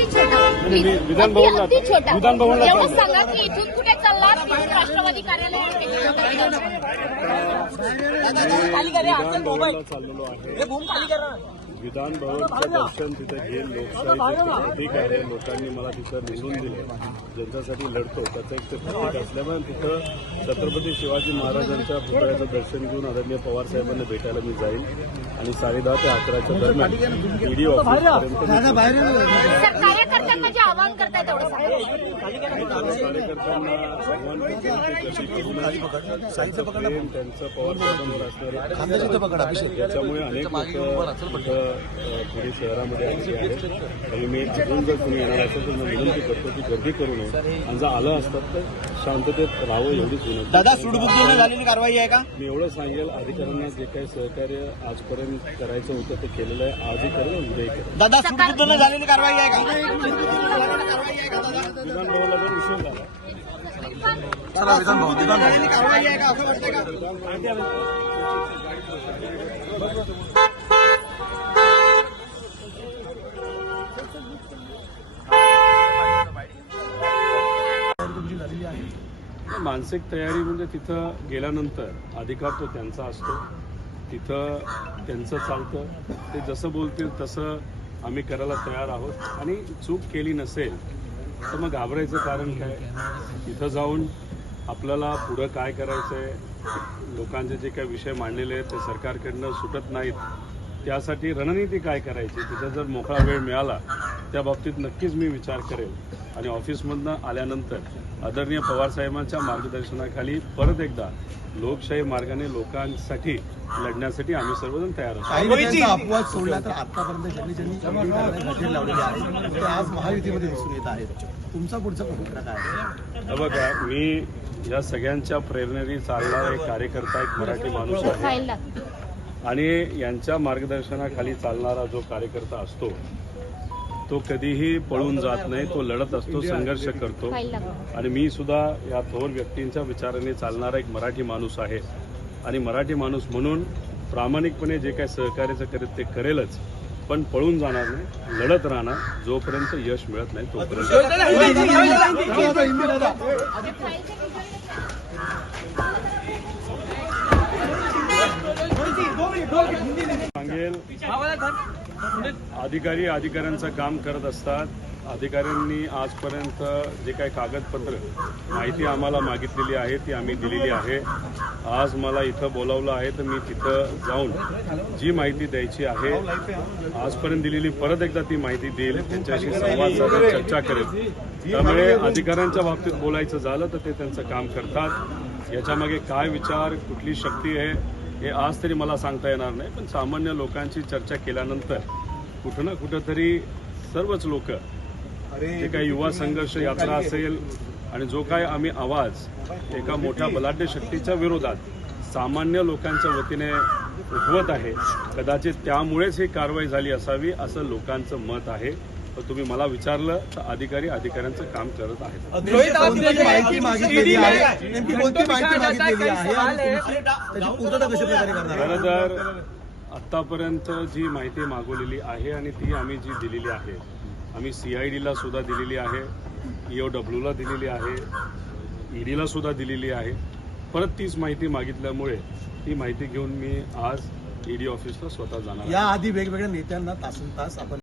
अगदी छोटा. मी विधान भवनला- अगदी छोटा. विधान भवनला एवढं. सांगा की इथून कुठे चालला राष्ट्रवादी कार्यालयात विधान भवनला चाललेलो आहे विधान भवनचं दर्शन तिथे घेऊन लोकशाहीचे प्रतीक आहे लोकांनी मला तिथं निवडून दिले ज्यांच्यासाठी लढतो त्याचं एक ते प्रतीक असल्यामुळे तिथं छत्रपती शिवाजी महाराजांच्या पुतळ्याचं दर्शन घेऊन आदरणीय पवार साहेबांना भेटायला मी जाईल आणि साडेदहा ते अकराच्या दरम्यान ईडी ऑफिसपर्यंत कार्यकर्त्यांना जे आवाहन करताय आव्हान करतो. त्यांचं पवार साहेबांवर असणारे त्याच्यामुळे अनेक लोक पुणे शहरामध्ये आलेली आहेत आणि मी अजून जर तुम्ही येणार असेल तर मी विनंती करतो की गर्दी करू नये. आणि जर आलं असतात तर शांततेत राहावं एवढीच विनंती. दादा सूडबुद्धीने झालेली कारवाई आहे का? मी एवढं सांगेल अधिकाऱ्यांना जे काही सहकार्य आजपर्यंत करायचं होतं ते केलेलं आहे. आजही करेल उद्याही करेल. दादा सूडबुद्धीने झालेली कारवाई आहे का? विधान भवनला जर उशीर झाला. झालेली कारवाई आहे का? असं वाटतंय का? मानसिक तयारी म्हणजे तिथं गेल्यानंतर अधिकार तो त्यांचा असतो. तिथं त्यांचं चालतं. ते जसं बोलतील तसं आम्ही करायला तयार आहोत. आणि चूक केली नसेल तर मग घाबरायचं कारण काय? तिथं जाऊन आपल्याला पुढं काय करायचं आहे लोकांचे जे काही विषय मांडलेले आहेत ते सरकारकडनं सुटत नाहीत. त्यासाठी रणनीती काय करायची? तिथं जर मोकळा वेळ मिळाला त्या बाबतीत नक्कीच मी विचार करेल. आणि ऑफिसमधनं आल्यानंतर आदरणीय पवारसाहेबांच्या मार्गदर्शनाखाली परत एकदा लोकशाही मार्गाने लोकांसाठी लढण्यासाठी आम्ही सर्वजण तयार नेत्यांचा अपवाद सोडला तर आतापर्यंत ज्यांनी ज्यांनी लावलेली ते आज महायुतीमध्ये दिसून येत आहेत. तुमचा पुढचा काय आहे? बघा मी या सगळ्यांच्या प्रेरणेने चालणारा एक कार्यकर्ता एक मराठी माणूस आहे. आणि यांच्या मार्गदर्शनाखाली चालणारा जो कार्यकर्ता असतो तो कधीही पळून जात नाही तो लढत असतो संघर्ष करतो आणि मी सुद्धा या थोर व्यक्तींच्या विचाराने चालणारा एक मराठी माणूस आहे आणि मराठी माणूस म्हणून प्रामाणिकपणे जे काही सहकार्याचं करेल ते करेलच पण पळून जाणार नाही लढत राहणार जोपर्यंत यश मिळत नाही तोपर्यंत अधिकारी अधिकाऱ्यांचं काम करत असतात. अधिकाऱ्यांनी आजपर्यंत जे काही कागदपत्र माहिती आम्हाला मागितलेली आहे ती आम्ही दिलेली आहे. आज मला इथं बोलावलं आहे तर मी तिथं जाऊन जी माहिती द्यायची आहे आजपर्यंत दिलेली परत एकदा ती माहिती देईल त्यांच्याशी संवाद साधून चर्चा करेल. त्यामुळे अधिकाऱ्यांच्या बाबतीत बोलायचं झालं तर ते त्यांचं काम करतात. याच्यामागे काय विचार कुठली शक्ती आहे हे आज तरी मला सांगता येणार नाही पण सामान्य लोकांची चर्चा केल्यानंतर कुठं ना कुठं तरी सर्वच लोक जे काही युवा संघर्ष यात्रा असेल आणि जो काय आम्ही आवाज एका मोठ्या बलाढ्य शक्तीच्या विरोधात सामान्य लोकांच्या वतीने उठवत आहे कदाचित त्यामुळेच ही कारवाई झाली असावी असं लोकांचं मत आहे. तर तुम्ही मला विचारलं तर अधिकारी अधिकाऱ्यांचं काम करत आहेत. तर आत्तापर्यंत जी माहिती मागवलेली आहे आणि ती आम्ही जी दिलेली आहे आम्ही सी आय डीला सुद्धा दिलेली आहे ई ओ डब्ल्यूला दिलेली आहे ईडीला सुद्धा दिलेली आहे. परत तीच माहिती मागितल्यामुळे ती माहिती घेऊन मी आज ईडी ऑफिसला स्वतः जाणार आहे. या आधी वेगवेगळ्या नेत्यांना तासन तास आपण